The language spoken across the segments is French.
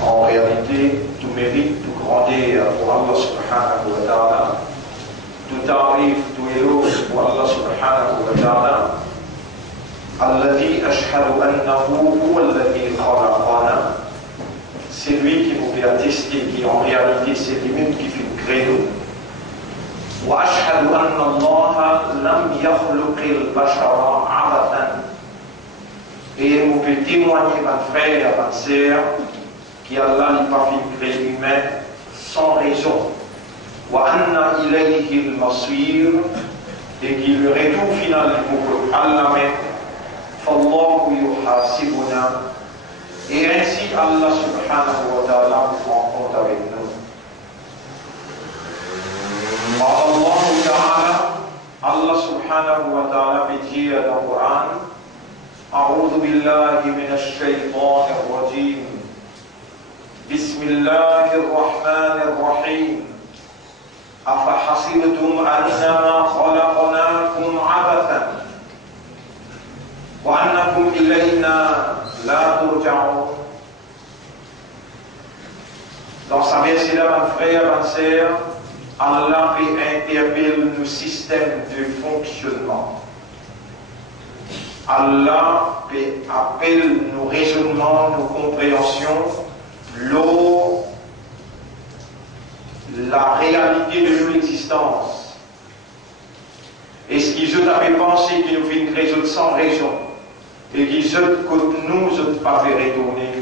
En réalité, tout mérite, tout grandeur pour Allah subhanahu wa ta'ala. Tout tarif, tout éloge pour Allah subhanahu wa ta'ala. Alladhi ashhadu annahu huwa alladhi khalaqana. C'est lui qui nous fait attester, qui en réalité c'est lui-même qui fait le credo. Wa ashhadu anna Allah lam yakhluqil bashara abathan. Et nous peut témoigner, mon frère, ma sœur, qu'Allah n'a pas fait créer l'humain sans raison. Wa anna ilayhi al-masir, et qu'il le retour final pour Allah même. Fallahu yuhasibuna. Et ainsi Allah subhanahu wa ta'ala nous rend compte avec nous. Allah subhanahu wa ta'ala me dit dans le Coran, أعوذ بالله من الشيطان الرجيم بسم الله الرحمن الرحيم أفحسبتم أنما خلقناكم عبثا وأنكم إلينا لا ترجعون. Dans sa verset-là, mon frère, ma sœur, Allah interpelle nos systèmes de fonctionnement. Allah appelle nos raisonnements, nos compréhensions, la réalité de notre existence. Et ce qu'ils ont pensé qui nous fait une raison sans raison, et qu'ils ont nous ont pas fait retourner.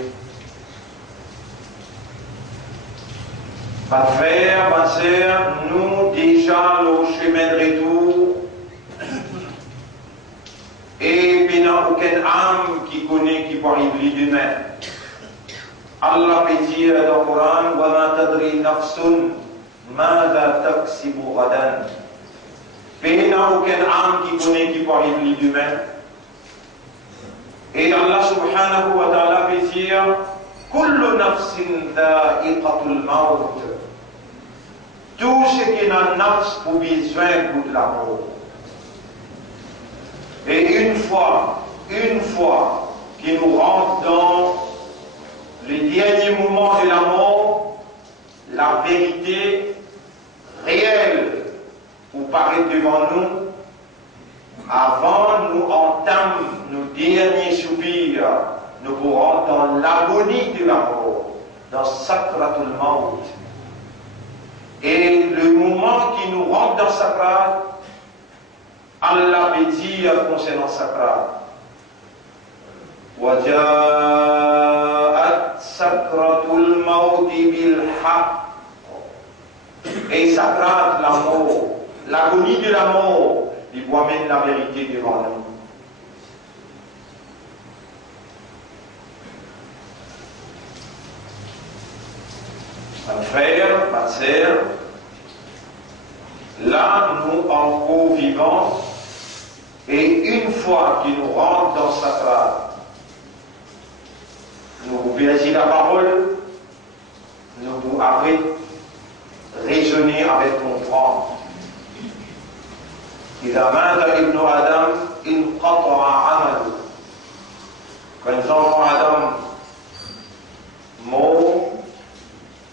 Ma frère, ma sœur, nous déjà le chemin de retour. Et il n'y a aucune âme qui connaît, qui peut arriver demain. Allah peut dire dans le Coran, وَمَا تَدْرِي نَفْسٌ مَاذَا تَكْسِبُ غَدًا. Il n'y a aucune âme qui connaît, qui peut arriver demain. Et Allah subhanahu wa ta'ala peut dire, كُلُّ نَفْسٍ ذَائِقَةُ الْمَوْتِ. Tout ce qui n'a nafs pour besoin de la mort. Et une fois qu'il nous rentre dans les derniers moments de la mort, la vérité réelle pour paraître devant nous, avant nous entame nos derniers soupirs, nous pourrons dans l'agonie de la mort, dans Sakratul Maut. Et le moment qui nous rentre dans Sakrat, Allah me dit concernant Sakrat, وَجَاءَتْ سَكْرَةُ الْمَوْتِ بِالْحَقِّ. Et Sakrat, la mort, l'agonie de la mort, il vous amène la vérité devant nous. Mon frère, ma sœur, là, nous encore vivants, et une fois qu'il nous rentre dans Sakrat, nous vous vérifiez la parole, nous vous avez raisonné avec comprendre. إذا مات ابن آدم انقطع عمله. Quand les enfants Adam meurent,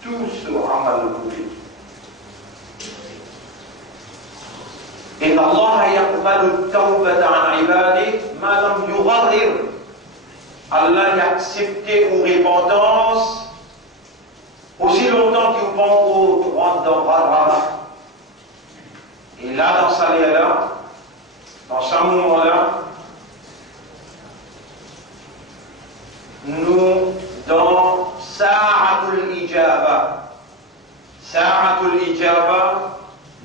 tout sera mal coupé. إن الله يقبل التوبة عن عباده ما لم يغرر. Allah a accepté aux repentance aussi longtemps qu'il ne pense au droit dans Rara. Et là, dans sa là, dans ce moment-là, nous, dans Sa'atul Ijaba,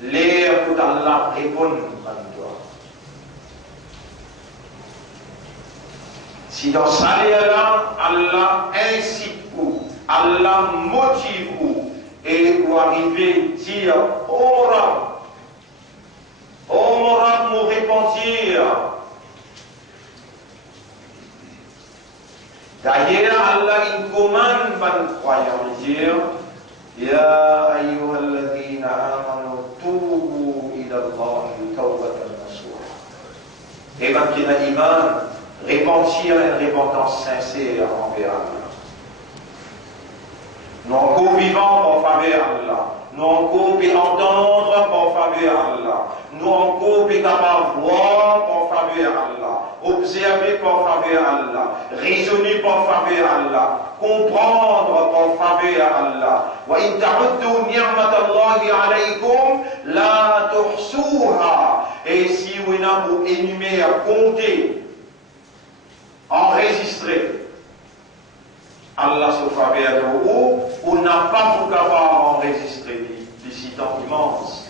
l'air où Allah répond à toi. Si dans ça là, Allah incite vous, Allah motive vous, et vous arrivez à dire, oh Rab, mon repentir. D'ailleurs, Allah il commande aux croyants de dire, Ya ayyuhalladhina amanu tubu ila Allah tawbatan nasuha. Et quand il a iman, repentir une repentance sincère envers Allah. Nous encore vivants pour faveur Allah. Nous encore puis entendre pour faveur Allah. Nous encore puis capable voir pour faveur Allah. Observer pour faveur Allah. Raisonner pour faveur Allah. Comprendre pour faveur Allah. Wa in ta'uddu ni'matallahi alaykum la tuhsuha. Et si vous n'avez pas énuméré, compter, enregistrer Allah se faveur de vous, on n'a pas pour capable enregistrer des citants immenses,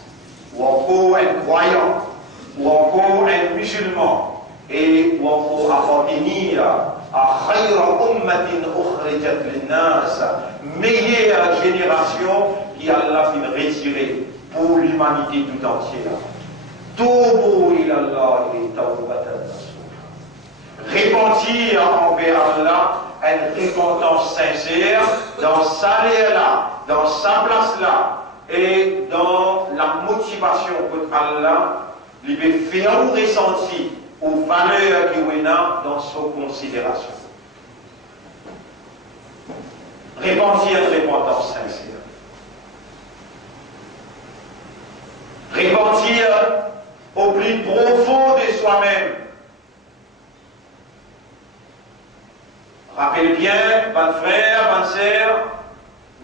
ou encore un croyant, ou encore un musulman, et ou encore appartenir à khayra ummatin ukhrijat linnas, meilleure génération qui Allah vient retirer pour l'humanité tout entière. Toubu ila Allah tawbatan nasuha. Repentir envers Allah, une repentance sincère dans sa là, dans sa place là, et dans la motivation que Allah lui fait faire ressentir aux valeurs qu'il a dans son considération. Repentir une repentance sincère. Repentir au plus profond de soi-même. Rappelez bien, bonnes frères, bonnes sœurs,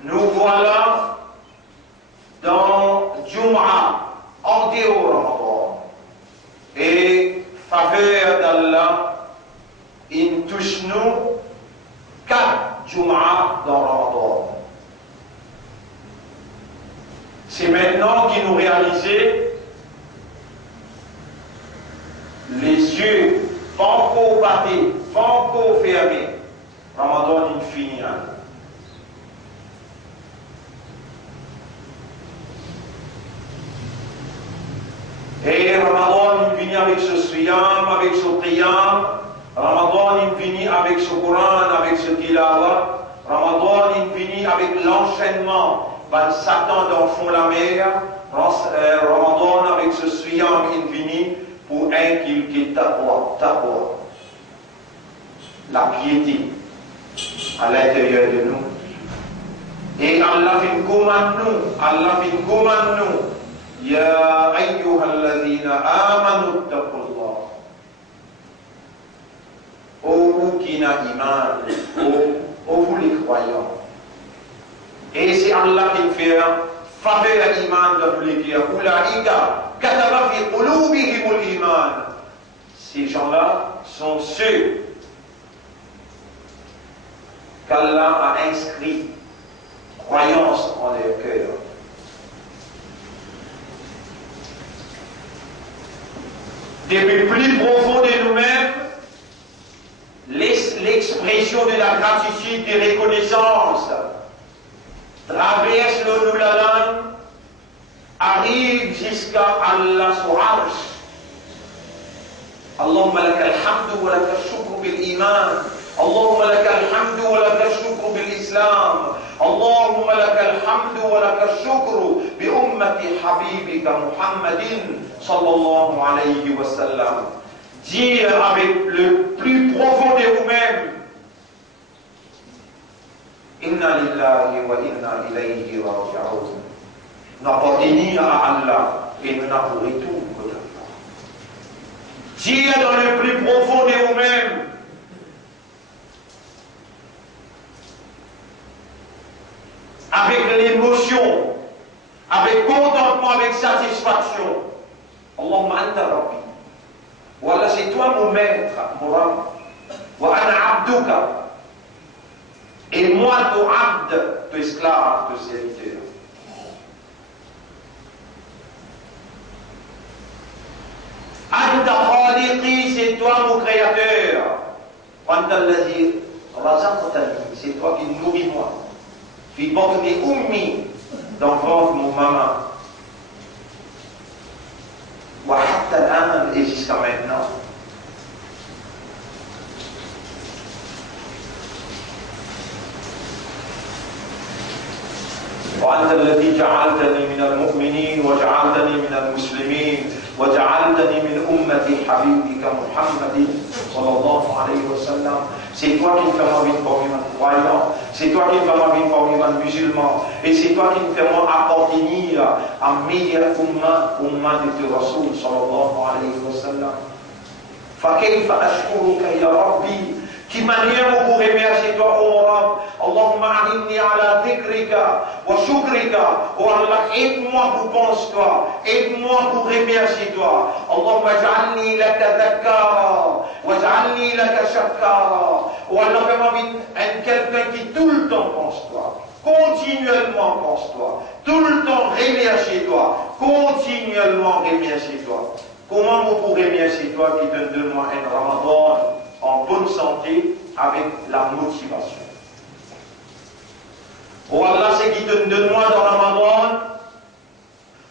nous voilà dans Jum'a, en dehors Ramadan. Et faveur d'Allah, il touche nous 4 Jum'a dans Ramadan. C'est maintenant qu'il nous réalisait les yeux pas encore battés, pas encore fermés. Ramadan il finit. Et Ramadan il finit avec ce siyam, avec ce qiyam. Ramadan il finit avec ce Coran, avec ce tilawa. Ramadan il finit avec l'enchaînement. Satan dans le fond de la mer. Ramadan avec ce siyam il finit pour inculquer taqwa, la piété à l'intérieur de nous. Et Allah fait commande nous, Ya ayyuhalladhina amanu taqullah. Ô vous qui n'avez iman, ô vous les croyants. Et c'est Allah qui fait faveur l'iman de tous les dire. Oulaïka kataba fi qulubihimul iman. Ces gens-là sont ceux qu'Allah a inscrit croyance en leur cœur. Depuis plus profond de nous-mêmes, l'expression de la gratitude, de reconnaissance, traverse le la langue, arrive jusqu'à Allah sur Arsh. Allahumma laka al-hamdu wa laka al-shukru bil-iman. اللهم لك الحمد ولك الشكر بالإسلام. اللهم لك الحمد ولك الشكر بأمة حبيبك محمد صلى الله عليه وسلم. Dire avec le plus profond de vous-même, Inna lillahi wa inna ilayhi raji'un. Nous appartenons à Allah et nous n'avons tout que d'Allah. Dire dans le plus profond de vous-même, avec l'émotion, avec contentement, avec satisfaction. Allahumma anta rabbi. Voilà, c'est toi mon maître, mon Rabb. Wa ana abduka. Et moi, ton abd, ton esclave, ton serviteur. Anta khaliqi, c'est toi mon créateur. Anta alladhi razaqtani, c'est toi qui nourris moi. Fi batni ummi, dans le ventre mon maman. Wa hatta al-an, et jusqu'à maintenant. وأنت الذي جعلتني من المؤمنين وجعلتني من المسلمين وجعلتني من أمة حبيبك محمد sallallahu alayhi wa sallam. C'est toi qui me fais envie parmi les croyants, c'est toi qui me fais envie parmi les musulmans, et c'est toi qui me fais appartenir à meilleur umma de tes Rasoul sallallahu alayhi wa sallam. فكيف أشكرك يا ربي qui manière pour remercier toi, oh Rab. Allahumma a'inni ala dhikrika wa shukrika. Oh Allah, aide-moi pour penser toi, aide-moi pour remercier toi. Allahumma ja'alni laka dhakkara wa ja'alni laka shakkara. Oh Allah, fais-moi quelqu'un qui tout le temps pense toi, continuellement pense toi, tout le temps remercier toi, continuellement remercier toi. Comment vous pourrez remercier toi qui te donne-moi un Ramadan en bonne santé avec la motivation. Oh Allah, c'est qui te donne-moi dans Ramadan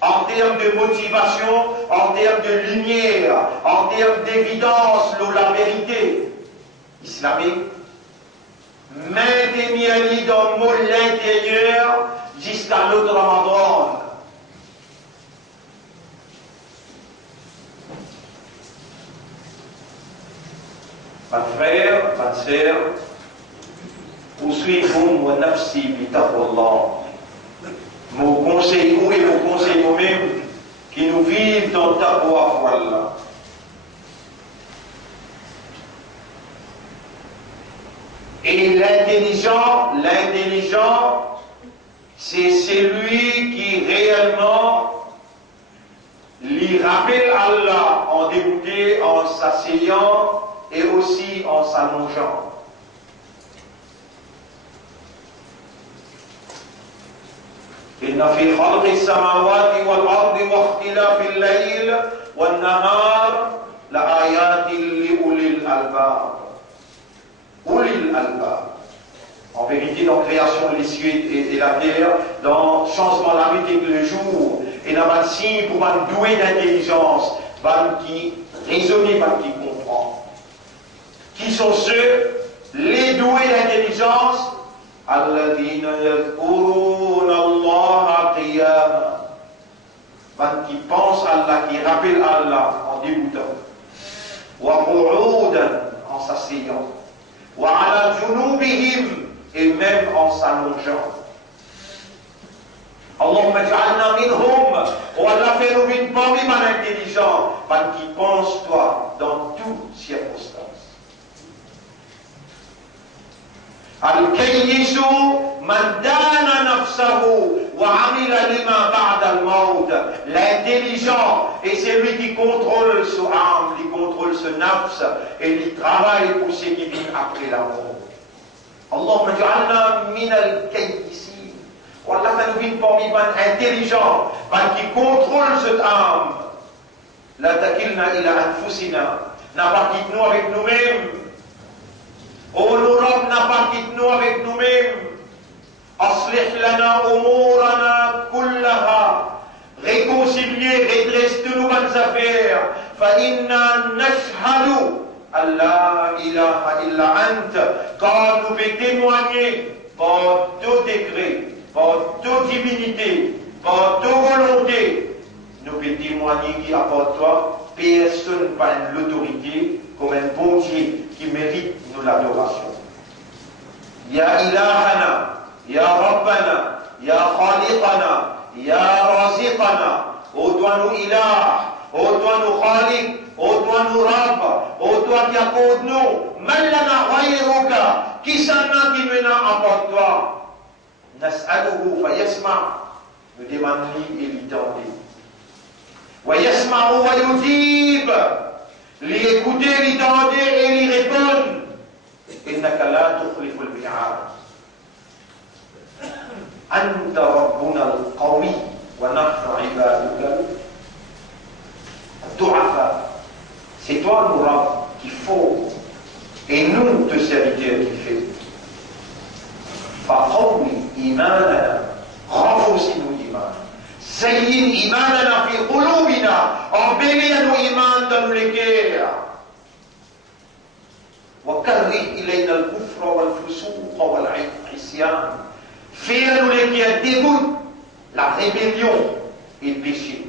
en termes de motivation, en termes de lumière, en termes d'évidence, la vérité islamique. Maintenir dans mon intérieur jusqu'à l'autre Ramadan. Ma frère, ma sœur, poursuivons mon nafsi bitaqwallah. Mon conseil, vous et vos conseils vous-même, qui nous vivent dans taqwa Allah. Et l'intelligent, c'est celui qui réellement lui rappelle Allah en dégoûté, en s'asseyant, et aussi en s'allongeant. إن في خلق السماوات والأرض واختلاف الليل والنهار لآيات لأولي الألباب. أولي الألباب. En vérité, dans la création de les cieux et la terre, dans le changement de la nuit et le jour, et dans le signe pour un doué d'intelligence, qui raisonne, qui comprend. Qui sont ceux, les doués d'intelligence, alladhina yadhkuruna Allah qiyama, qui pensent Allah, qui rappellent Allah en débutant, wa qu'udan, en s'asseyant, wa ala junubihim, et même en s'allongeant. Allahumma ja'alna minhum, oh Allah, fais-nous une parmi man intelligent, qui pense toi dans toutes circonstances. Al-Kayyisu man dana nafsahu wa amila lima ba'da al-maut. L'intelligent est celui qui contrôle son âme, qui contrôle son nafs et qui travaille pour ce qui vient après la mort. Allahumma ja'alna min al-Kayyisin. Allah fait nous parmi les intelligents, qui contrôle cette âme. La takilna ila anfusina. N'a pas quitté nous avec nous-mêmes. Oh, nos Rabb, n'a pas quitté nous avec nous-mêmes. Aslih lana umurana kullaha. Réconcilier, redresse de nos bonnes affaires. Fa inna nashhadu an la ilaha illa ant. Car nous pouvons témoigner par tout décret, par toute divinité, par toute volonté. Nous pouvons témoigner qui apporte toi, personne pas l'autorité comme un bon Dieu qui mérite de l'adoration. Ya ilahana, ya rabbana, ya khaliqana, ya raziqana, ô toi nous ilah, ô toi nous khaliq, ô toi nous rabb, ô toi qui accorde nous, man lana ghayruka, qui s'en a qui mena apporte toi. Nas'aluhu fa yasma, nous demandons et lui tendez. Wa yasma'u wa yujib, lui écouter, lui tendre et lui répondre. Innaka la tukhlifu al-mi'ad. Anta rabbuna al-qawi wa nahnu ibaduka ad-du'afa. C'est toi, nous Rabb, qui faut, et nous, te serviteurs, qui fait. Faqawwi imanana, renforcez-nous iman. Sayyin imanana fi qulubina, embellis-nous iman dans les cœurs. وكره إلينا الكفر والفسوق والعصيان. Fais-nous les cœurs dégoûtent la rébellion et le péché.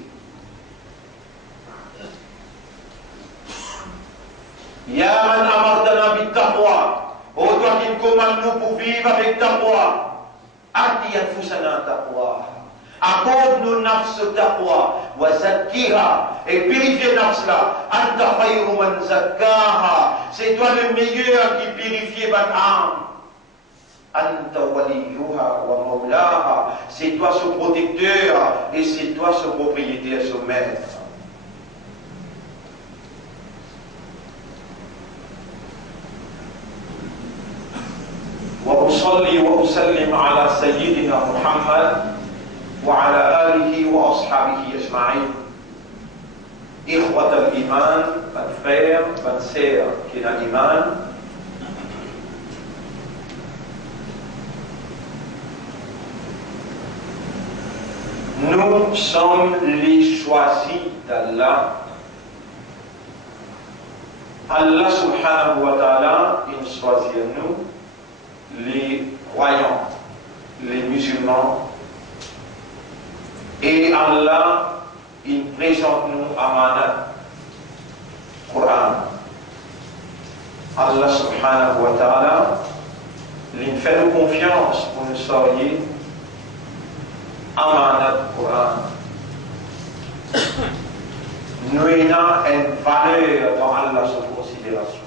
Ya man amartana bit taqwa. Oh toi qui nous commandes nous pour vivre avec taqwa. Ati anfusana taqwa. Accorde-nous nafs taqwa. Wa zakkiha. Et purifier nafs là. Anta khayru man zakkaha. C'est toi le meilleur qui purifie votre âme. Anta waliyuha wa mawlaha. C'est toi ce protecteur et c'est toi ce propriétaire, ce maître. وأصلي وأسلم على سيدنا محمد وعلى آله وأصحابه أجمعين. إخوة الإيمان, bonnes frères, bonnes sœurs qui ont l'Iman. Nous sommes les choisis d'Allah. Allah subhanahu wa ta'ala, il choisit nous, les croyants, les musulmans, et Allah, il présente nous amanat, Coran. Allah subhanahu wa ta'ala, il fait nous confiance pour nous soyez amanat Coran. Nous avons une valeur dans Allah sous considération.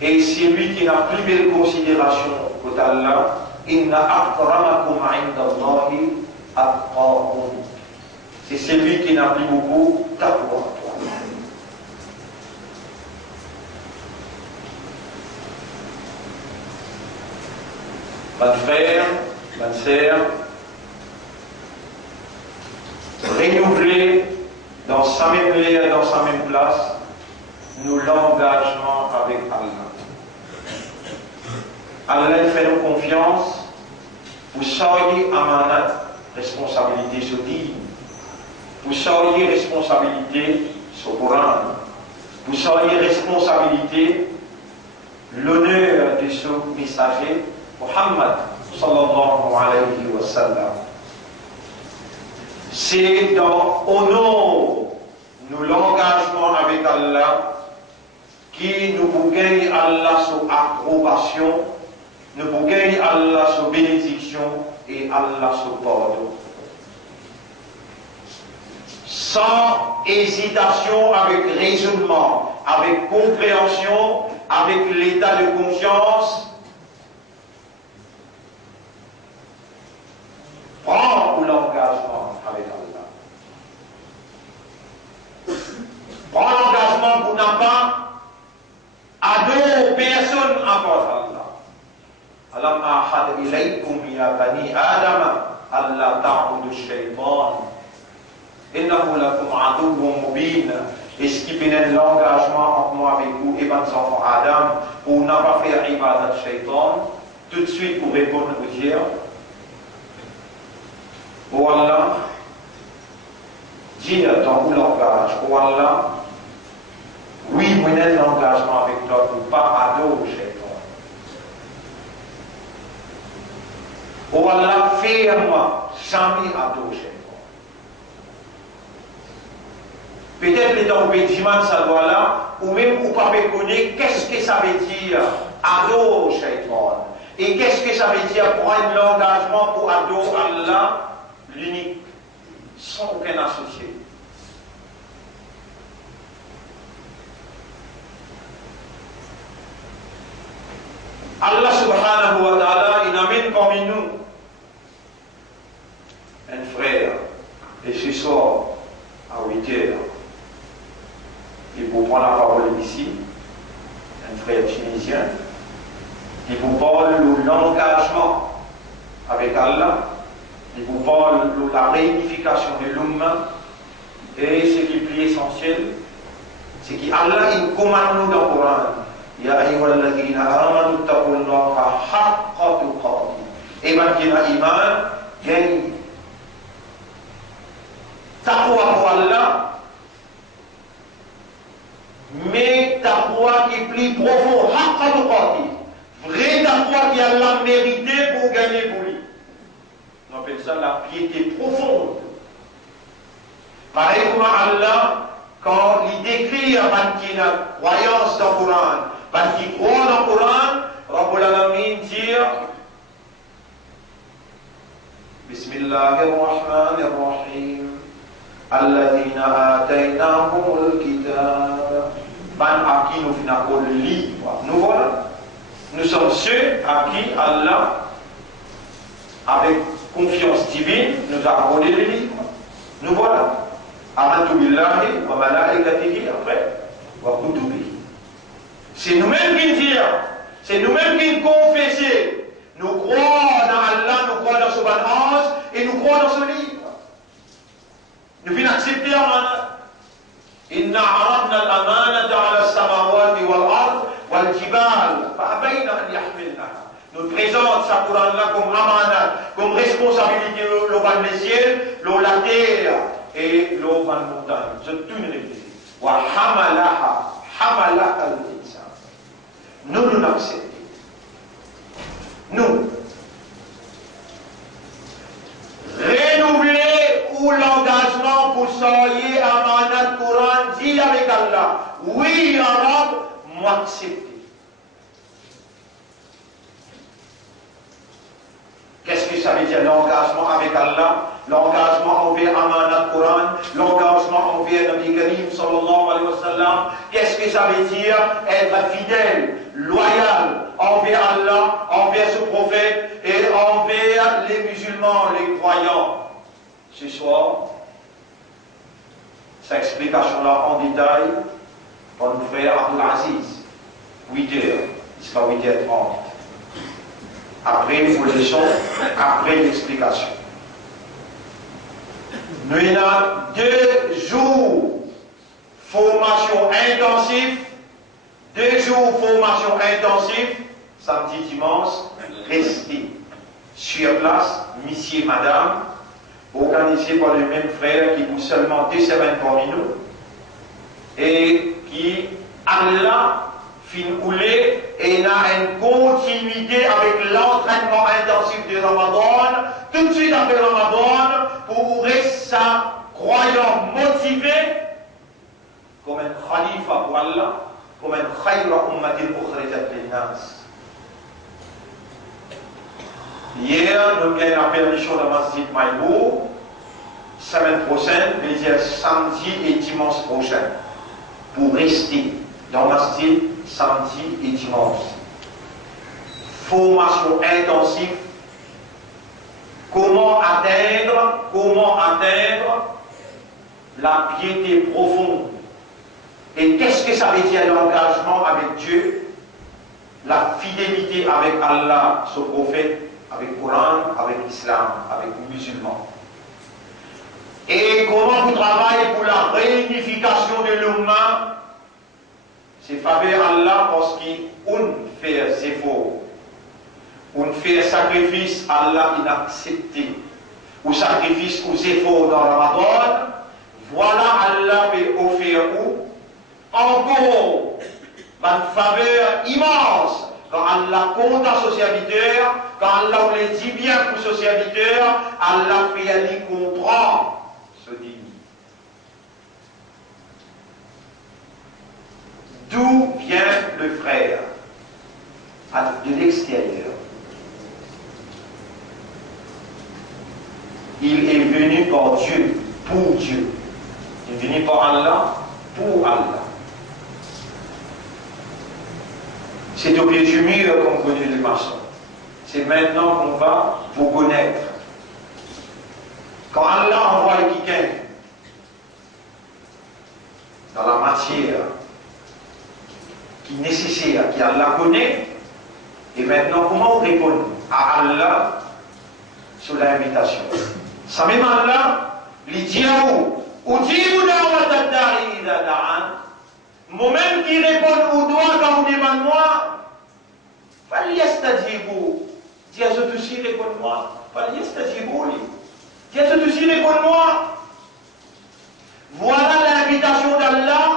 Et celui qui n'a plus belle considération que d'Allah, inna akramakum indallahi atqakum. C'est celui qui n'a plus beaucoup taqwa. Bonne frère, bonne sœur, renouveler dans sa même lieu, dans sa même place, nous l'engagement avec Allah. Allah fait nous confiance, vous soyez amanat, responsabilité sur dit, vous soyez responsabilité sur Coran, vous soyez responsabilité l'honneur de ce messager, Muhammad sallallahu alayhi wa sallam. C'est dans honneur, nous l'engagement avec Allah, qui nous pour gagner Allah sur approbation, nous pour gagner Allah sur bénédiction et Allah sur pardon. Sans hésitation, avec raisonnement, avec compréhension, avec l'état de conscience, prends pour l'engagement avec Allah. Prends l'engagement pour n'a pas adorer personne à part Allah. Alam ahad ilaykum ya bani Adam alla ta'budu shaytan innahu lakum aduwwun mubin. Et ce qui pénètre l'engagement entre moi avec vous et votre enfant Adam pour ne pas faire ibadat shaytan, tout de suite pour répondre aux dire oh Allah, dis dans où l'engage, oh Allah, oui, vous êtes l'engagement avec toi pour ne pas adorer shaytan. Oh Allah, fais-moi jamais adorer shaytan. Peut-être les temps où Benjamin ça doit là, ou même ou pas connaître qu'est-ce que ça veut dire adorer shaytan. Et qu'est-ce que ça veut dire prendre l'engagement pour adorer Allah l'unique, sans aucun associé. Allah subhanahu wa ta'ala, il amène parmi nous un frère, et ce soir, à 8 heures, il vous prend la parole ici, un frère tunisien, il vous parle de l'engagement avec Allah, il vous parle de la réunification de l'humain, et ce qui est plus essentiel, c'est qu'Allah il commande nous dans le Coran. Ya ayyuhalladhina amanu taqullaha haqqa tuqatih. Et man qui a iman, gagne taqwa pour Allah, mais taqwa qui est plus profond, haqqa tuqatih. Vrai taqwa qui Allah mérité pour gagner pour lui. On appelle ça la piété profonde. Pareil comme Allah, quand il décrit qui a croyance dans le Coran, qui croit dans le Coran, Rabbul Alamin dit Bismillahirrahmanirrahim Alladhina ataynahumul kitab. À qui nous finissons le livre. Nous voilà. Nous sommes ceux à qui Allah, avec confiance divine, nous a accordé le livre. Nous voilà. Amantu billahi wa malaikatihi après wa kutubihi. C'est nous-mêmes qui disons, c'est nous-mêmes qui confessons. Nous croyons dans Allah, nous croyons dans son ange et nous croyons dans son livre. Nous venons accepter l'amana. إن عرضنا الأمانة على السماوات والأرض والجبال فأبين أن يحملنها. Nous présentons ce Coran-là comme amana, comme responsabilité l'ovan des cieux, la terre et l'ovan montagne. C'est une réalité. Wa hamalaha al-insan. Nous nous l'acceptons. Nous. Renouveler ou l'engagement pour soyer amanat Coran dit avec Allah. Oui, Arabe, moi accepter. Qu'est-ce que ça veut dire l'engagement avec Allah, l'engagement envers amanat Coran, l'engagement envers Nabi Karim sallallahu alayhi wa sallam? Qu'est-ce que ça veut dire être fidèle, loyal envers Allah, envers ce prophète et envers les musulmans, les croyants? Ce soir, cette explication-là en détail par notre frère Abdul Aziz, 8 heures, jusqu'à 8h30. Après vos leçons, après l'explication. Nous avons 2 jours formation intensive, 2 jours formation intensive, samedi, dimanche, restez sur place, messieurs, madame, organisé par les mêmes frères qui ont seulement 2 semaines parmi nous et qui, Allah, fin oulé et a une continuité avec l'entraînement intensif de Ramadan, tout de suite après Ramadan, pour ouvrir sa croyant motivé comme un khalifa pour Allah, comme un khayra ummatil ukhrijat linnas. Hier, nous avons la permission de Masjid Maïbou, semaine prochaine, c'est-à-dire samedi et dimanche prochain, pour rester dans Masjid samedi et dimanche. Formation intensive, comment atteindre la piété profonde. Et qu'est-ce que ça veut dire l'engagement avec Dieu, la fidélité avec Allah, son prophète, avec le Coran, avec l'Islam, avec les musulmans. Et comment vous travaillez pour la réunification de l'Ummah? C'est faveur Allah parce qu'on fait ses efforts. On fait un sacrifice, Allah inaccepté. Ou sacrifice aux efforts dans Ramadan. Voilà Allah peut offrir encore une faveur immense. Quand Allah compte à son serviteur, quand Allah les dit bien pour son serviteur, Allah fait aller comprend ce dit. D'où vient le frère? De l'extérieur. Il est venu par Dieu, pour Dieu. Il est venu par Allah, pour Allah. C'est au pied du mur qu'on connaît les maçons. C'est maintenant qu'on va vous connaître. Quand Allah envoie les quelqu'un dans la matière qui est nécessaire, qui Allah connaît, et maintenant comment on répond à Allah sur l'invitation? Ça même Allah, il dit à vous, moi-même qui réponds au doigt quand on demande moi, Dieu aussi répond-moi. Dieu aussi répond-moi. Voilà l'invitation d'Allah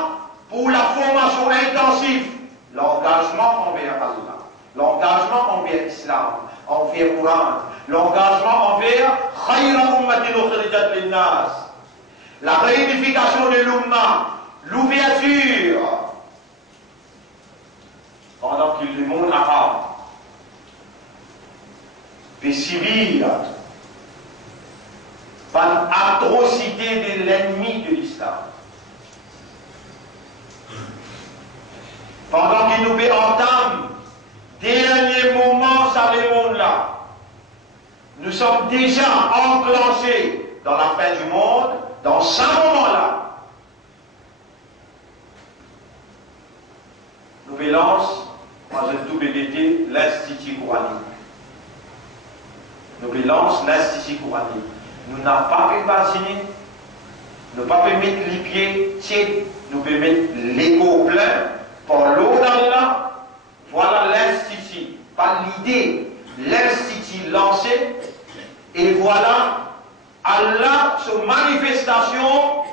pour la formation intensive. L'engagement envers Allah, l'engagement envers l'Islam, envers le Coran, l'engagement envers khayra ummatin ukhrijat linnas. La réunification de l'Ummah, l'ouverture pendant que le monde arabe peut subir par l'atrocité de l'ennemi de l'islam. Pendant qu'il nous entame dernier moment dans le monde-là, nous sommes déjà enclenchés dans la fin du monde, dans ce moment-là. Nous lançons dans un tout BDT l'Institut coranique. Nous lançons l'Institut coranique. Nous n'avons pas pu vacciner, nous n'avons pas pu mettre les pieds tièdes, nous pouvons mettre l'ego plein par l'eau d'Allah. Voilà l'Institut, pas l'idée, l'Institut lancé, et voilà Allah, sa manifestation,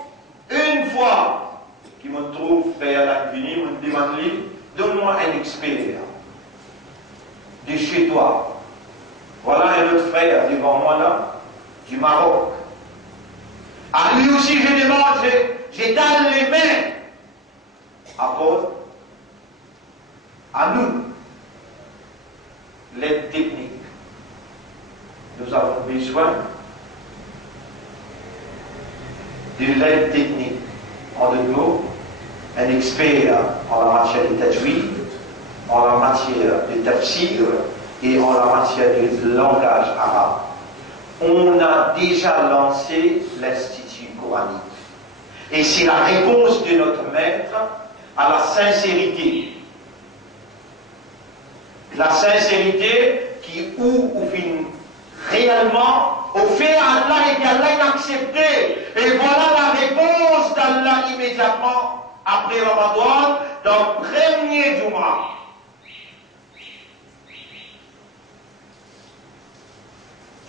une fois qu'il me trouve frère l'infini, me demande, donne-moi un expert de chez toi. Voilà un autre frère devant moi là, du Maroc. À lui aussi je demande, j'étale les mains. À nous, l'aide technique. Nous avons besoin de l'aide technique. En d'autres mots, un expert en la matière de tajwid, en la matière de tafsir et en la matière de langage arabe. On a déjà lancé l'Institut coranique. Et c'est la réponse de notre maître à la sincérité. La sincérité qui ouvre réellement au fait Allah et qu'Allah l'a accepté. Et voilà la réponse d'Allah immédiatement après Ramadan dans le premier Juma.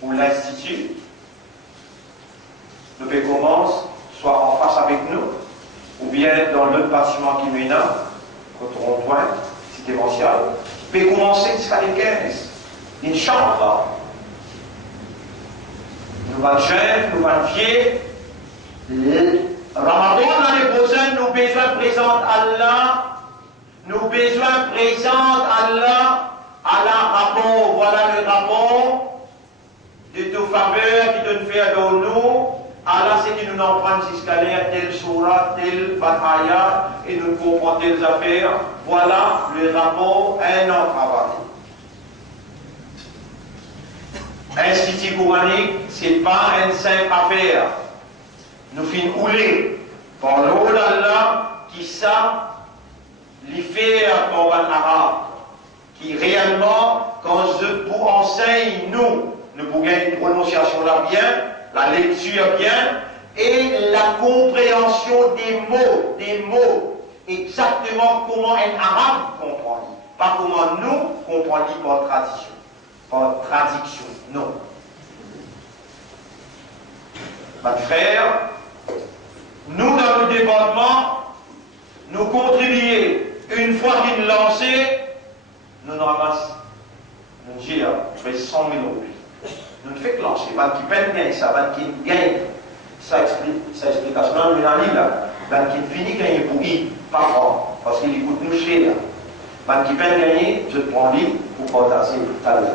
Pour l'Institut, nous pouvons commencer soit en face avec nous, ou bien dans l'autre bâtiment qui mène, contre rond-point, cité Montréal. Nous pouvons commencer jusqu'à les 15. Inch'Allah. Nous allons jeûner, nous allons fier. Ramadan l'année prochaine, nous besoin présenter Allah. Nous besoin présenter Allah à la rapport. Voilà le rapport de tout faveur qui donne faire dans nous. Allah, c'est qui nous en prend jusqu'à l'air, telle surah, telle fataya, et nous comprenons telles affaires. Voilà le rapport, un an travaillé. Institut coranique, ce n'est pas une simple affaire. Nous finissons rouler par l'eau d'Allah qui ça, les faire en arabe, qui réellement, quand je vous enseigne, nous pouvons gagner une prononciation là bien, la lecture bien, et la compréhension des mots, exactement comment un arabe comprend, pas comment nous comprenons par tradition. Par traduction, non. Mes frères, nous dans le département, nous contribuons, une fois qu'il est lancé, nous nous ramassons, nous disons, je fais 100 000 roupies. Nous ne faisons que lancer, qui peine gagne ça, qui gagne, ça explication, nous avons dit là, qui finit gagner pour lui, pas fort, parce qu'il coûte nous cher. Qui peine gagner, je prends lui pour partager tout à l'heure.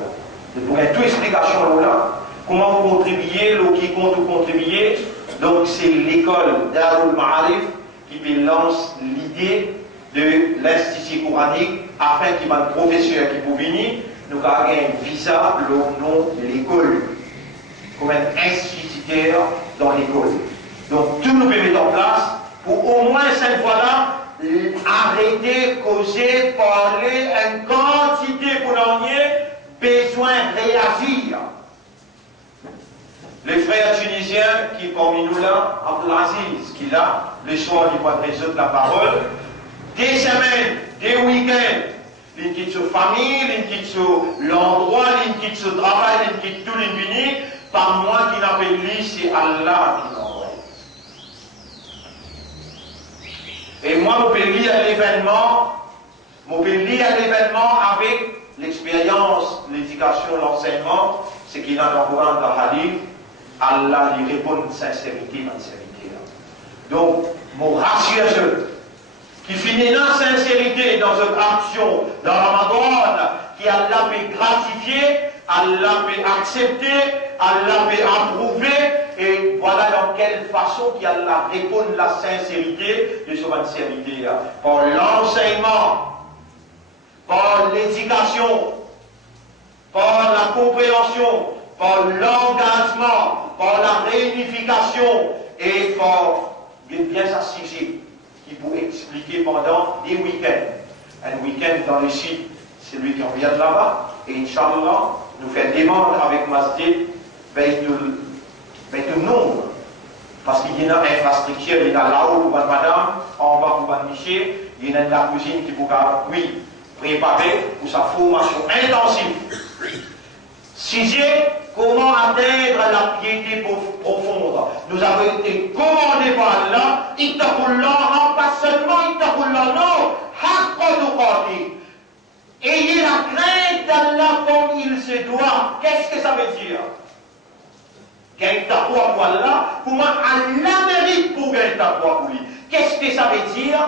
Pour toute explication là, comment contribuer, qui compte contribuer. Donc c'est l'école Darul Ma'arif qui lance l'idée de l'Institut coranique afin qu'il y ait un professeur qui peut venir, nous avons un visa le nom de l'école, comme un instituteur dans l'école. Donc tout nous peut mettre en place pour au moins cette fois-là arrêter, causer, parler, une quantité pour l'ennier. Besoin de réagir. Les frères tunisiens qui parmi nous là, Abdelaziz, qui là, le soir, il va résoudre la parole, des semaines, des week-ends, il quitte sa famille, il quitte l'endroit, il quitte son travail, il quitte tout l'infini, par moi qui n'appelle lui, c'est Allah qui l'envoie. Et moi, je peux lire l'événement avec l'expérience, l'éducation, l'enseignement, c'est qu'il a dans le Coran, dans le Hadith, Allah lui répond une sincérité, Donc, mon rassureux, qui finit dans sincérité dans une action, dans Ramadan, qui Allah peut gratifier, Allah peut accepter, Allah peut approuver, et voilà dans quelle façon qu'Allah répond la sincérité de son serviteur. Par l'enseignement, par l'éducation, par la compréhension, par l'engagement, par la réunification et par bien s'assister qui peut expliquer pendant des week-ends. Un week-end dans le sud, c'est lui qui revient de là-bas. Et Inch'Allah, nous fait demande avec Masjid Baitul Nour. Parce qu'il y a une infrastructure, il y a là-haut pour madame, en bas pour monsieur, il y a la cuisine qui pourra, oui, préparer pour sa formation intensive. Sixième, comment atteindre la piété profonde. Nous avons été commandés par Allah, Ittaqullah, pas seulement Ittaqullah, non, Haqqa tuqatih. Ayez la crainte d'Allah comme il se doit. Qu'est-ce que ça veut dire? Gagne ta foi pour Allah, comment Allah mérite pour gagner ta foi pour lui. Qu'est-ce que ça veut dire?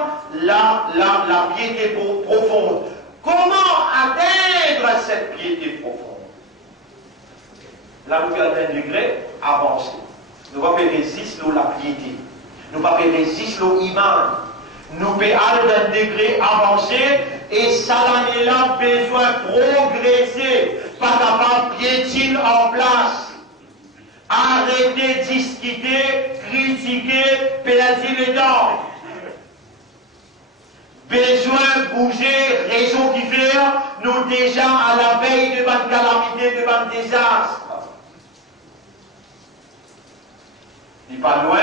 La piété profonde. Comment atteindre cette piété profonde? Là, nous avons un degré avancé. Nous ne pouvons pas résister à la piété. Nous ne pouvons pas résister à l'iman. Nous pouvons aller d'un degré avancé et ça là besoin de progresser. Pas capable de piétiner en place. Arrêtez de discuter, critiquer, perdre les dents. Besoin de bouger, raison qui fait, nous déjà à la veille de votre calamité, de votre désastre. Il n'est pas loin.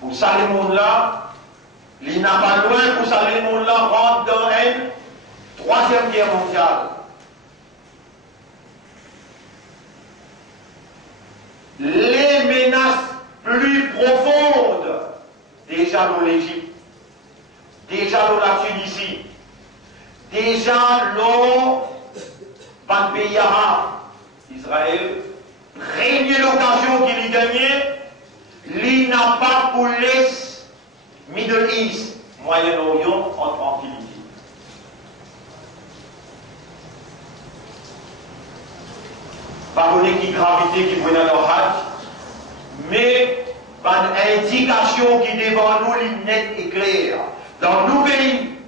Pour ça, le monde-là, il n'a pas loin pour ça, le monde-là rentre dans une troisième guerre mondiale. Les menaces plus profondes, déjà dans l'Égypte, déjà dans la Tunisie, déjà dans le pays arabe, Israël, régner l'occasion qu'il y gagnait, il n'a pas pour laisser Middle East, Moyen-Orient, en tranquillité. Pas connaître qui gravité qui prenait leur hâte, mais par une indication qui devant nous est nette et claire. Dans nos pays,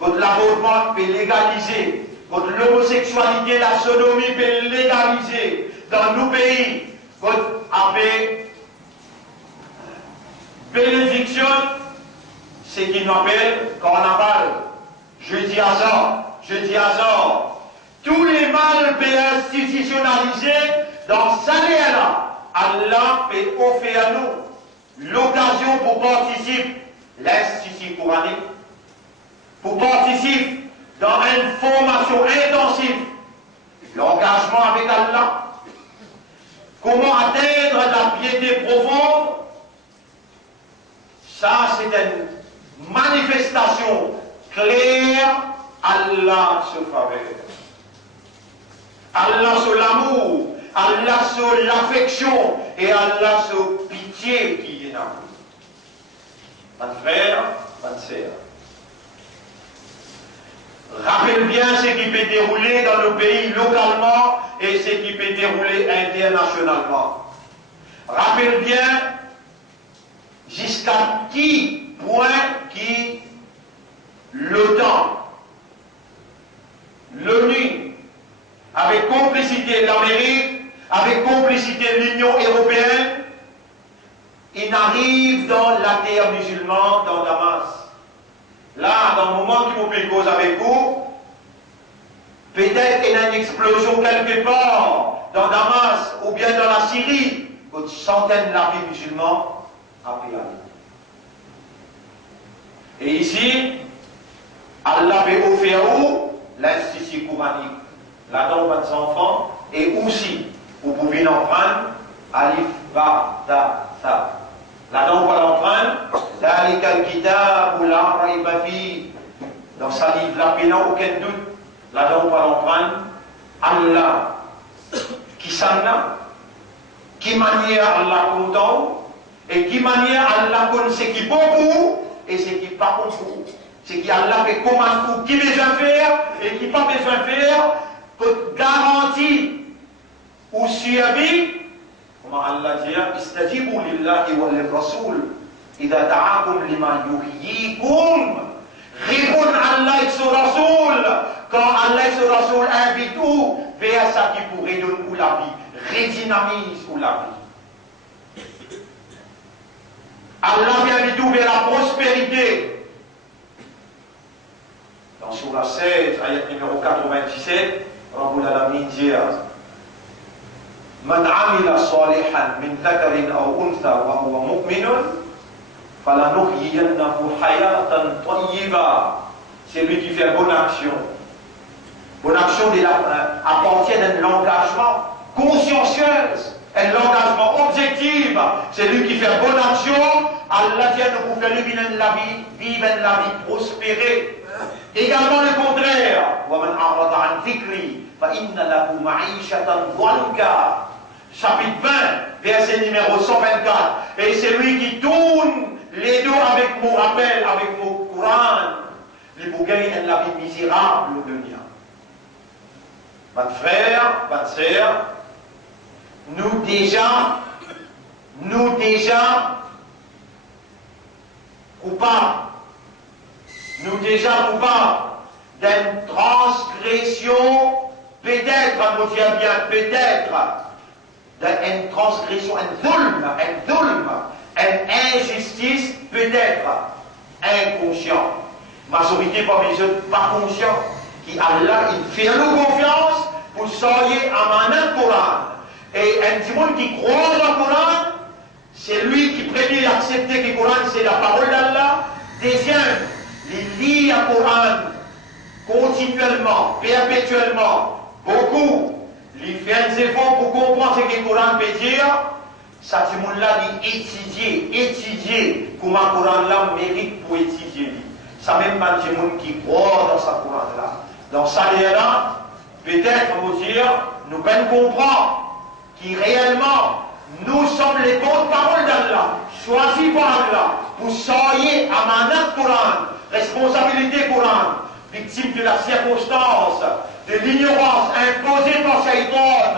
votre l'avortement peut légaliser, votre l'homosexualité, la sodomie peut légaliser. Dans nos pays, votre bénédiction, c'est qu'il nous appelle carnaval, jeudi hasard. Tous les mal peuvent institutionnaliser dans sa là. Allah peut offrir à nous l'occasion pour participer l'Institut coranique, pour participer dans une formation intensive, l'engagement avec Allah. Comment atteindre la piété profonde? Ça, c'est une manifestation claire. Allah se faveur. Allah sur l'amour, Allah sur l'affection et Allah sur pitié qui est là. Mon frère, ma sœur. Rappelle bien ce qui peut dérouler dans le pays localement et ce qui peut dérouler internationalement. Rappelle bien jusqu'à qui point qui l'OTAN, l'ONU, avec complicité de l'Amérique, avec complicité de l'Union européenne, il arrive dans la terre musulmane, dans Damas. Là, dans le moment qui vous fait cause avec vous, peut-être qu'il y a une explosion quelque part, dans Damas, ou bien dans la Syrie, une centaine d'armées musulmans à Péal. Et ici, Allah veut offrir où? L'Institut coranique. Là-dedans, votre enfants, et aussi, vous pouvez en prendre, Alif, Ba, Ta, Ta. Là-dedans, on va l'en prendre, Dalika al-Kitab, ou la Raiba fi. Dans sa livre, là, il n'y a aucun doute. Là-dedans, on va l'en prendre, Allah, qui s'en a, qui manière Allah content, et qui manière Allah connaît ce qui est beaucoup, et ce qui n'est pas beaucoup. Ce qui Allah fait comment pour qui besoin faire, et qui pas besoin faire, pour garantir ou survie, comment Allah dit, istajibu lillahi wa lirrasul, idha da'akum lima yuhyikum, répondre Allah et son Rasoul, quand Allah et son Rasoul invitent ou vers ça qui pourrait donner la vie, redynamise ou la vie. Allah vient tout vers la prospérité. Dans Surah 16, ayat numéro 97, Rabbul Alamin dit Man amila salihan min dhakarin aw untha wa huwa mu'minun falanuhyiyannahu hayatan tayyiba. C'est lui qui fait bonne action. Bonne action appartient à un engagement consciencieux, un engagement objectif. C'est lui qui fait bonne action. Allah vient de vous faire vivre la vie prospérée. Également le contraire. وَمَنْ أَعْرَضَ عَنْ ذِكْرِي فَإِنَّ لَهُ مَعِيشَةً ضَنْكًا. Chapitre 20, verset numéro 124. Et c'est lui qui tourne les deux avec mon rappel, avec mon Coran. Les bougains ont la vie misérable de dunya. Votre frère, votre sœur, nous déjà coupables. Nous déjà coupables d'une transgression, peut-être, on dit bien, peut-être, d'une transgression, un dhulm, une injustice, peut-être, inconscient. Majorité parmi les autres, pas conscient, qui Allah, il fait nous confiance pour soyez à un Coran. Et un petit monde qui croit dans le Coran, c'est lui qui premier accepter que le Coran c'est la parole d'Allah. Deuxième, il lit le Coran continuellement, perpétuellement, beaucoup. Il fait un effort pour comprendre ce que le Coran peut dire. Ça, ce monde-là, il étudier comment le Coran-là mérite pour étudier. Ça même pas des gens qui croient dans ce Coran-là. Dans ça là, peut-être, on va dire, nous pouvons comprendre que réellement, nous sommes les porte-paroles d'Allah, choisis par Allah, pour soyez amanat Coran, responsabilité Coran, victime de la circonstance, de l'ignorance imposée par Shaitan.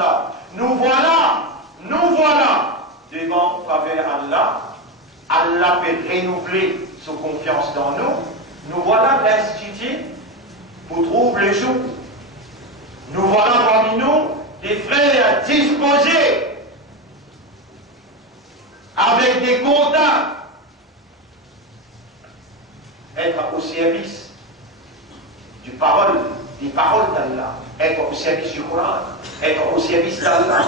Nous voilà devant faveur Allah. Allah peut renouveler sa confiance dans nous. Nous voilà l'institut pour trouver le jour. Nous voilà parmi nous des frères disposés avec des contacts, être au service des paroles d'Allah, être au service du Coran, être au service d'Allah,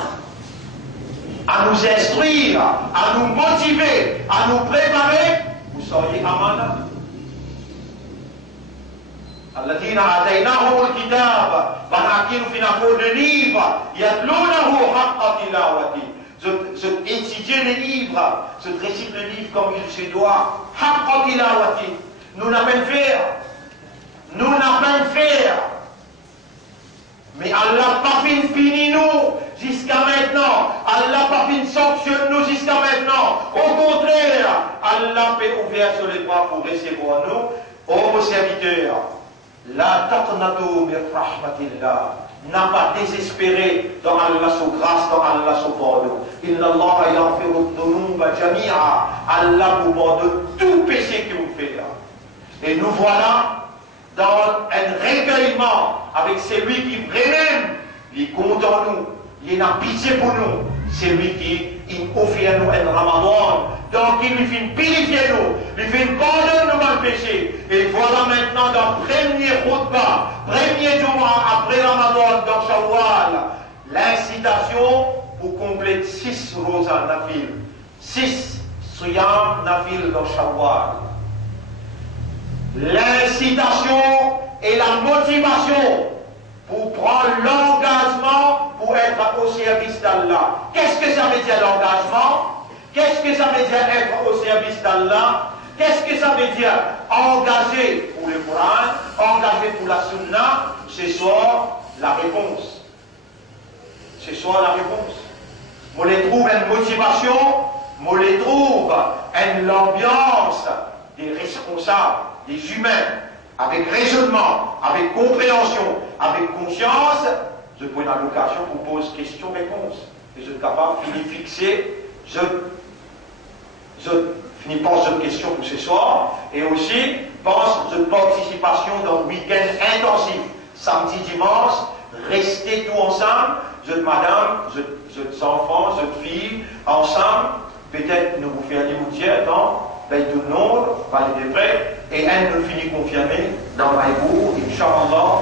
à nous instruire, à nous motiver, à nous préparer. Vous seriez amana. الذين آتيناهم الكتاب فنحكم في نقول livre يتلونه حق تلاوته. Je étudie les livres, je récite le livre comme il se doit. حق تلاوته. Nous n'avons pas faire. Mais Allah pas fini nous jusqu'à maintenant. Allah pas fini sanctionne nous jusqu'à maintenant. Au contraire, Allah peut ouvrir sur les bras pour recevoir nous. Ô serviteurs, la taqnatu min rahmatillah. N'a pas désespéré dans Allah sous grâce, dans Allah sous pardon. Inna Allah yaghfiru dhunuba jami'a. Allah vous pardonne tout péché que vous faites. Et nous voilà dans un recueillement avec celui qui vraiment il compte en nous, il a pitié pour nous, celui qui offre à nous un Ramadan, donc il lui fait purifier nous, il fait pardonner nos mal péchés. Et voilà maintenant dans le premier khutbah, premier Jumu'ah après Ramadan dans Shawwal, l'incitation pour compléter 6 rosas nafil, 6 siyam nafil dans Shawwal. L'incitation et la motivation pour prendre l'engagement pour être au service d'Allah. Qu'est-ce que ça veut dire l'engagement? Qu'est-ce que ça veut dire être au service d'Allah? Qu'est-ce que ça veut dire engager pour le Coran, engager pour la Sunna? Ce soir, la réponse. Ce soir, la réponse. je les trouve une motivation, je les trouve une ambiance des responsables, des humains, avec raisonnement, avec compréhension, avec conscience. Je prends une allocation pour poser questions-réponses. Et je suis capable de finir fixer, je finis pense de questions pour ce soir, et aussi pense de participation dans le week-end intensif, samedi, dimanche, rester tous ensemble, je madame, je enfants, je filles, ensemble, peut-être nous vous faire dire, attends, ben tout le monde va les prêts, et elle nous finit confirmer dans Maïbou, Inch'Allah,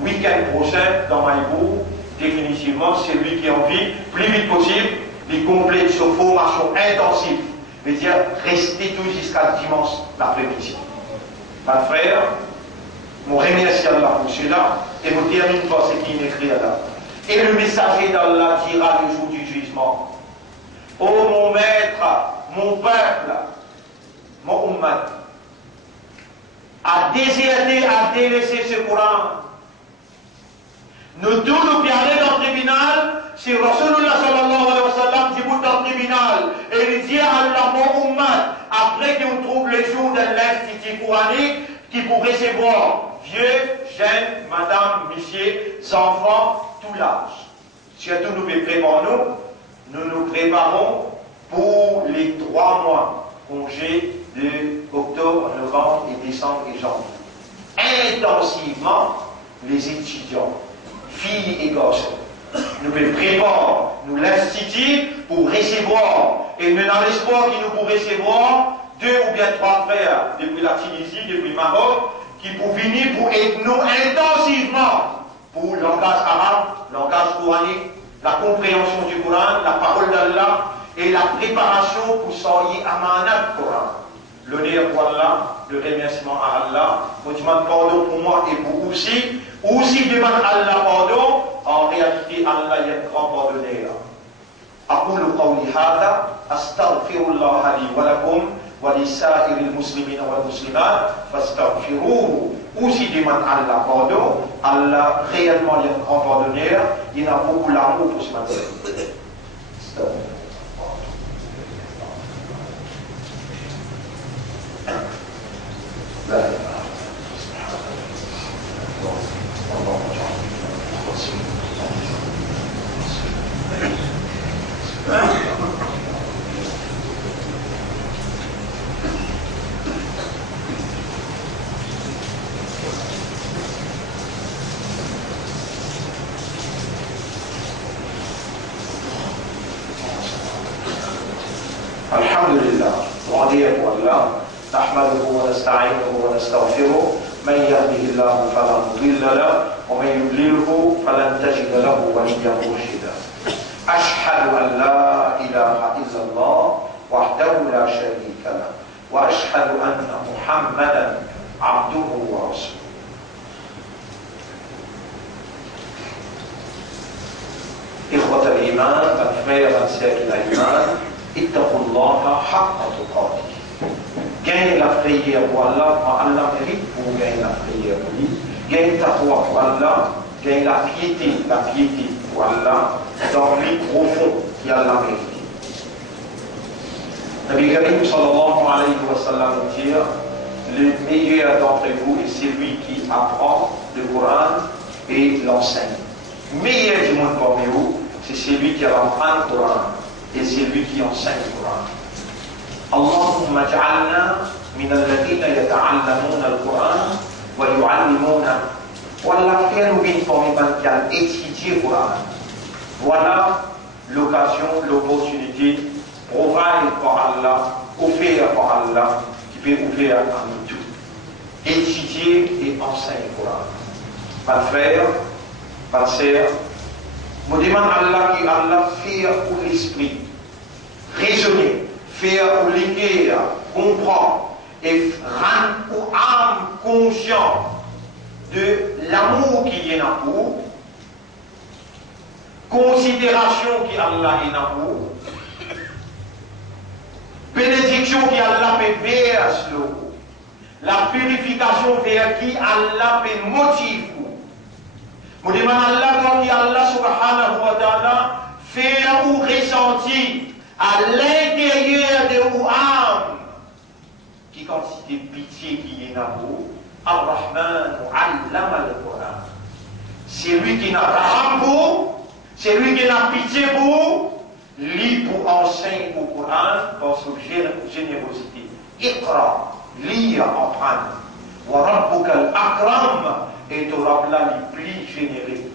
week-end prochain dans Maïbou, définitivement, c'est lui qui a envie, plus vite possible, il complète cette formation intensive. C'est-à-dire, rester tout jusqu'à dimanche l'après-midi. Mes frères, je remercie Allah pour cela, et je termine par ce qui est écrit là. Et le messager d'Allah dira le jour du jugement: ô mon maître, mon peuple, mon ummat, a déserté, a délaissé ce Coran. Nous tous nous allons dans le tribunal, si Rasulullah sallallahu alayhi wa sallam dit dans le tribunal, et il dit à Allah, mon ummat, après qu'on trouve les jours de l'institut coranique, qui pour recevoir vieux, jeunes, madame, messieurs, enfants, tout l'âge. Surtout nous préparons, nous nous préparons pour les 3 mois, congés de octobre, novembre et décembre et janvier. Intensivement, les étudiants, filles et garçons, nous préparons, nous l'institut pour recevoir, et nous avons l'espoir qu'il nous pour recevoir 2 ou bien 3 frères depuis la Tunisie, depuis le Maroc, qui pour venir pour aider nous intensivement pour le langage arabe, le langage coranique, la compréhension du Coran, la parole d'Allah et la préparation pour sortir amanat Coran. L'honneur pour Allah, le remerciement à Allah. Je demande pardon pour moi et pour aussi demande Allah pardon. En réalité, Allah est un grand pardonneur. أقول قولي هذا أستغفر الله لي ولكم ولسائر المسلمين والمسلمات فاستغفروه. Aussi demande Allah pardon. Allah réellement est un grand pardonneur. Il a beaucoup d'amour pour ce matin. الحمد لله رضي الله نحمده ونستعينه ونستغفره من يهده الله فلا مضل له ومن يضلله فلن تجد له وليا مرشدا أشهد أن لا إله إلا الله وحده لا شريك له وأشهد أن محمدا عبده ورسوله. إخوة الإيمان frères et sœurs de l'Iman, اتقوا الله حق تقاته. Gagne la prière pour Allah, Allah mérite pour gagner la prière pour lui. Gagne ta foi pour Allah, gagne la piété pour Allah, dans le profond qui Allah mérite. Nabi Karim sallallahu alayhi wa sallam dit: le meilleur d'entre vous est celui qui apprend le Coran et l'enseigne. Le meilleur du monde parmi vous, c'est celui qui apprend le Coran et celui qui enseigne le Coran. Allahumma ja'alna min alladhina yata'allamuna al-Quran wa yu'allimuna. Voilà, fais-nous une forme qui étudier le Coran. Voilà l'occasion, l'opportunité provide par Allah, offert par Allah, qui peut ouvrir à nous tous. Étudier et enseigner le Coran. Pas de frère, pas de sœur. Je demande à Allah qui Allah fait pour l'esprit, raisonner, faire pour l'équerre, comprendre et rendre aux âmes conscientes de l'amour qui est en vous, considération qui Allah est en vous, bénédiction qui Allah peut verser sur vous, la purification vers qui Allah peut motiver vous. Je demande à Allah qui Allah subhanahu wa ta'ala faire ou ressentir à l'intérieur de vos âmes, qui quantité de pitié qui est dans vous, Ar-Rahman allama al-Quran. C'est lui qui n'a raham pour, c'est lui qui n'a pitié pour, lit pour enseigner au Coran dans sa générosité. Iqra, lis, apprendre. Wa rabbuka al-akram, et ton Rabb là, le plus généreux.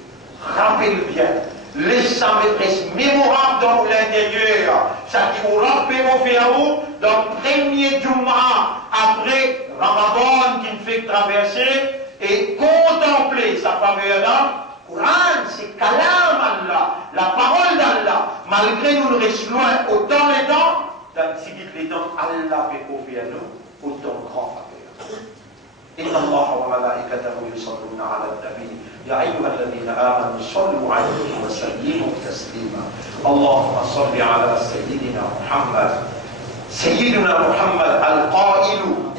Rappelle bien, laisse ça reste mémorable dans l'intérieur. Ça qui vous rappelle au féao, dans le premier Jum'a, après Ramadan qui nous fait traverser, et contempler sa faveur là. Coran, c'est Kalam Allah, la parole d'Allah. Malgré nous, nous restons loin autant les temps, dans les temps, Allah fait confier à nous, autant grand faveur. Inna Allah wa malaikatahu yusalluna ala al-nabi. Ya ayyuhalladhina amanu sallu alayhi wa sallimu taslima. Allahumma salli ala Sayyidina Muhammad. Sayyidina Muhammad al-Qa'ilu.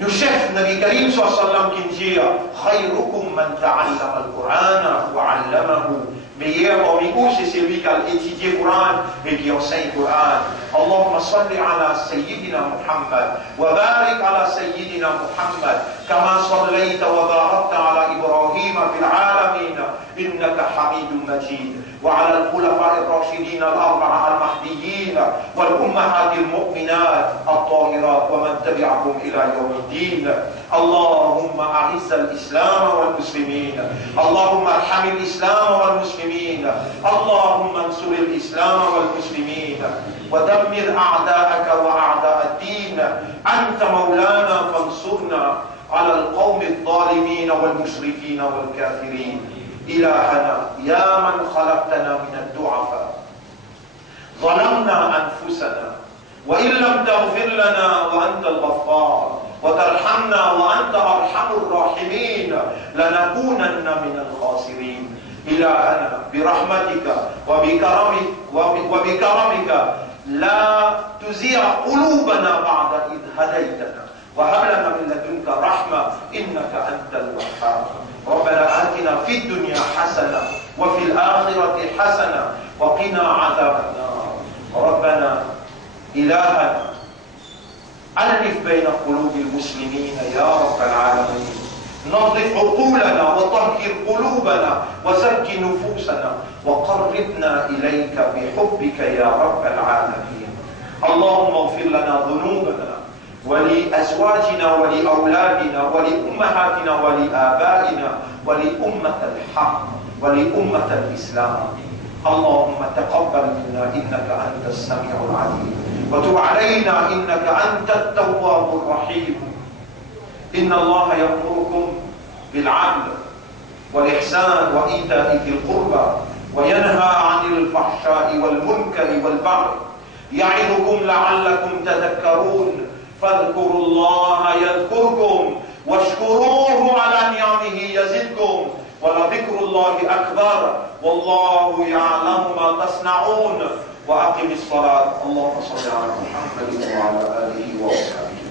Le chef Nabi Karim sallallahu alayhi wa sallam qui dit khayrukum man ta'allama al-Qur'ana wa 'allamahu. Meilleur parmi vous, c'est celui qui a étudié le Coran et qui enseigne le Coran. Allahumma salli ala Sayyidina Muhammad wa barik ala Sayyidina Muhammad kama sallaita wa barakta ala Ibrahim fil alamin innaka Hamidum Majid wa ala al-khulafa ar-rashidin al-arba'a al-mahdiyyin wal ummahat al-mu'minat at-tahirat wa man tabi'ahum ila yawm الدين. اللهم أعز الإسلام والمسلمين. اللهم ارحم الإسلام والمسلمين. اللهم انصر الإسلام والمسلمين ودمر أعداءك وأعداء الدين. أنت مولانا فانصرنا على القوم الظالمين والمشركين والكافرين. إلهنا يا من خلقتنا من الضعفاء ظلمنا أنفسنا وإن لم تغفر لنا وأنت الغفار وترحمنا وأنت أرحم الراحمين لنكونن من الخاسرين. إلهنا برحمتك وبكرمك لا تزيغ قلوبنا بعد إذ هديتنا وهب لنا من لدنك رحمة إنك أنت الوهاب. ربنا آتنا في الدنيا حسنة وفي الآخرة حسنة وقنا عذاب النار. ربنا إلهنا ألف بين قلوب المسلمين يا رب العالمين. نظف عقولنا وطهر قلوبنا وزكي نفوسنا وقربنا إليك بحبك يا رب العالمين. اللهم اغفر لنا ذنوبنا ولأزواجنا ولأولادنا ولأمهاتنا ولآبائنا ولأمة الحق ولأمة الإسلام. اللهم تقبل منا إنك أنت السميع العليم وتب علينا إنك أنت التواب الرحيم. إن الله يأمركم بالعدل والإحسان وإيتاء ذي القربى وينهى عن الفحشاء والمنكر والبغي يعظكم لعلكم تذكرون. فاذكروا الله يذكركم واشكروه على نعمه يزدكم ولذكر الله أكبر والله يعلم ما تصنعون. وأقم الصلاة. اللهم صل على محمد وعلى آله وصحبه.